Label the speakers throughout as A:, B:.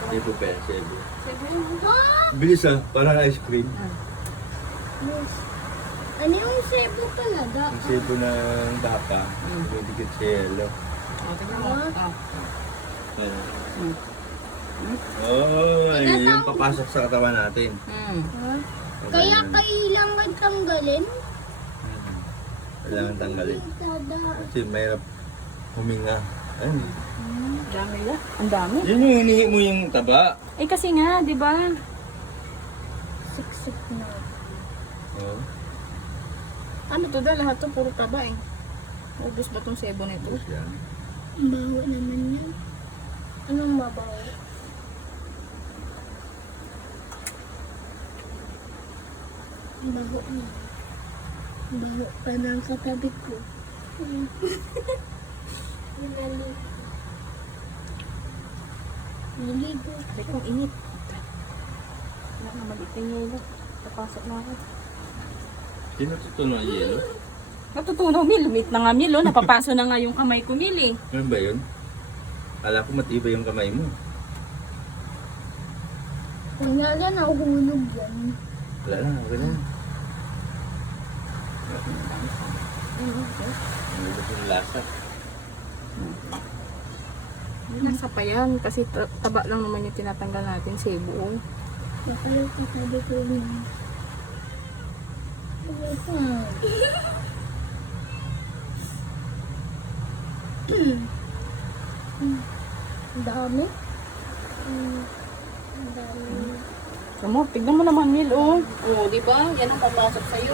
A: Cebu pa yan, Cebu.
B: Cebu yun.
A: Bilis ah, parang ice cream.
C: Yes. Ano yung Cebu talaga?
A: Ang Cebu ng dapa, dumidikit sa yelo.
B: O, tignan mo.
A: Ayan. Oh, ay, yung papasok sa katawan natin.
C: Ha? Kaya kailangan tanggalin?
A: Kailangan tanggalin.
C: Tada.
A: Kasi mahirap huminga. Ayun.
B: Dami na. Ang dami.
A: Yun yung hinihi mo yung taba.
B: Eh kasi nga, di ba?
C: Siksik na.
A: Oh.
B: Ano to da? Lahat to puro taba eh. Ubus ba tong sebo nito?
A: Tapos yan.
C: Ang baho naman yan. Anong mabaho? Ang baho na. Ang baho pa ng katabi ko. Naligo.
B: Ay, kung init. Wala na maliit na yelo. Papasok na ako.
A: Sino tutunan ang yelo?
B: Natutunaw, Mil. Lumit na nga, Mil. Oh. Napapaso na nga yung kamay ko, Mil eh.
A: Ano ba yun? Kala ko matibay yung kamay mo.
C: Wala na, nahuhulog yan.
A: Wala na, okay na. Ang gusto yung lasa.
B: Nasa pa yan. Kasi taba lang naman yung tinatanggal natin, sebo. Oh.
C: Nakalo katabi ko yun. Wala pa. Ang dami. Ang dami.
B: Amo, tignan mo naman, Mil. Oh, di ba? Yan ang papasok sa'yo.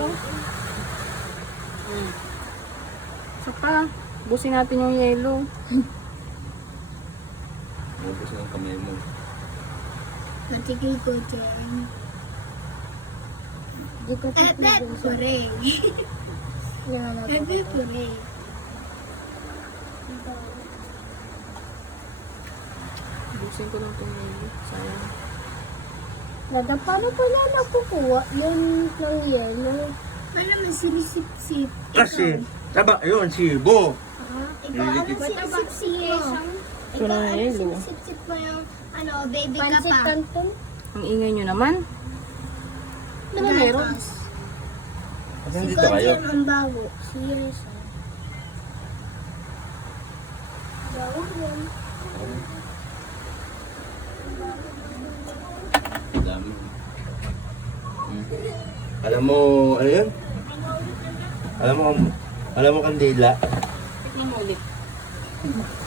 B: Isa pa. Busin natin yung yelo.
A: Ubus ng kamay mo.
C: Matigil ko dyan. Di ko tapos pure. Bebe pure.
B: Busin ko lang itong yelo. Sayang.
C: Dada, paano pala nakukuha ng yelo? Alam mo, sinisip-sip.
A: Kasi, taba, yun, sibo.
C: Ikaw, ano
A: Nililipit.
C: sinisip-sip mo?
B: Ito na
C: Ikaw, ano
B: yelo.
C: sinisip-sip mo yung, baby ka pa? Pansit
B: Ang ingay nyo naman. Ano meron?
A: Kasi dito kayo.
C: Ikaw ang bago. Serious. Bago yan.
A: Dami. Alam mo, ano yun? Alam mo kandila?
B: Tignan mo ulit.